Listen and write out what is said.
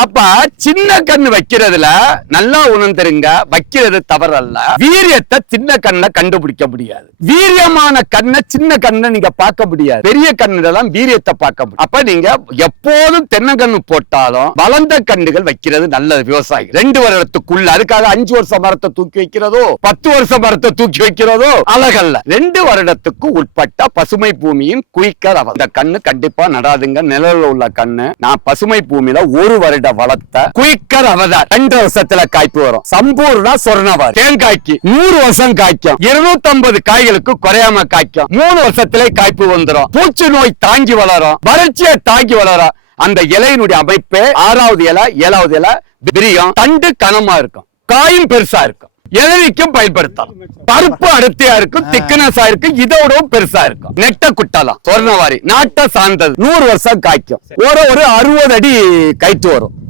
அப்ப சின்ன கண்ணு வைக்கிறதுல நல்லா உணர்ந்துருங்க வைக்கிறது தவறல்ல. வீரியத்தை சின்ன கண்ண கண்டுபிடிக்க முடியாது. வீரியமான கண்ணை சின்ன கண்ணை நீங்க பார்க்க முடியாது. பெரிய கண்ணுலாம் வீரியத்தை பார்க்க முடியும் அப்ப நீங்க எப்போதும் தென்னங்கண்ணு போட்டாலும் வளர்ந்த கண்ணுகள் வைக்கிறது நல்லது. விவசாயி ரெண்டு வருடத்துக்குள்ள அதுக்காக அஞ்சு வருஷம் மரத்தை தூக்கி வைக்கிறதோ பத்து வருஷம் மரத்தை தூக்கி வைக்கிறதோ அழகல்ல. ரெண்டு வருடத்துக்கு உட்பட்ட பசுமை பூமியின் குயிக்கர் அவர் இந்த கண்ணு கண்டிப்பா நடாதுங்க. நிழல்ல உள்ள கண்ணு. நான் பசுமை பூமியில ஒரு வருடம் வருட வளர்த்த குயிக்கர் அவதார் ரெண்டு வருஷத்துல காய்ப்பு வரும். சம்பூர்ணா சொர்ணவர். தேங்காய்க்கு நூறு வருஷம் காய்க்கும். இருநூத்தி ஐம்பது காய்களுக்கு குறையாம காய்க்கும். மூணு வருஷத்திலே காய்ப்பு வந்துடும் பூச்சி நோய் தாங்கி வளரும். வறட்சியை தாங்கி வளரும். அந்த இலையினுடைய அமைப்பு ஆறாவது இலை ஏழாவது இலை பிரியம் தண்டு கனமா இருக்கும். காயும் பெருசா இருக்கும். இளநிக்கும் பயன்படுத்தலாம். பருப்பு அடர்த்தியா இருக்கும் திக்னஸா இருக்கும் இதோட பெருசா இருக்கும். நெட்ட குட்டலாம் சொர்ணவாரி நாட்டை சார்ந்தது. நூறு வருஷம் காய்க்கும். ஒரு ஒரு அறுபது அடி கைட்டு வரும்.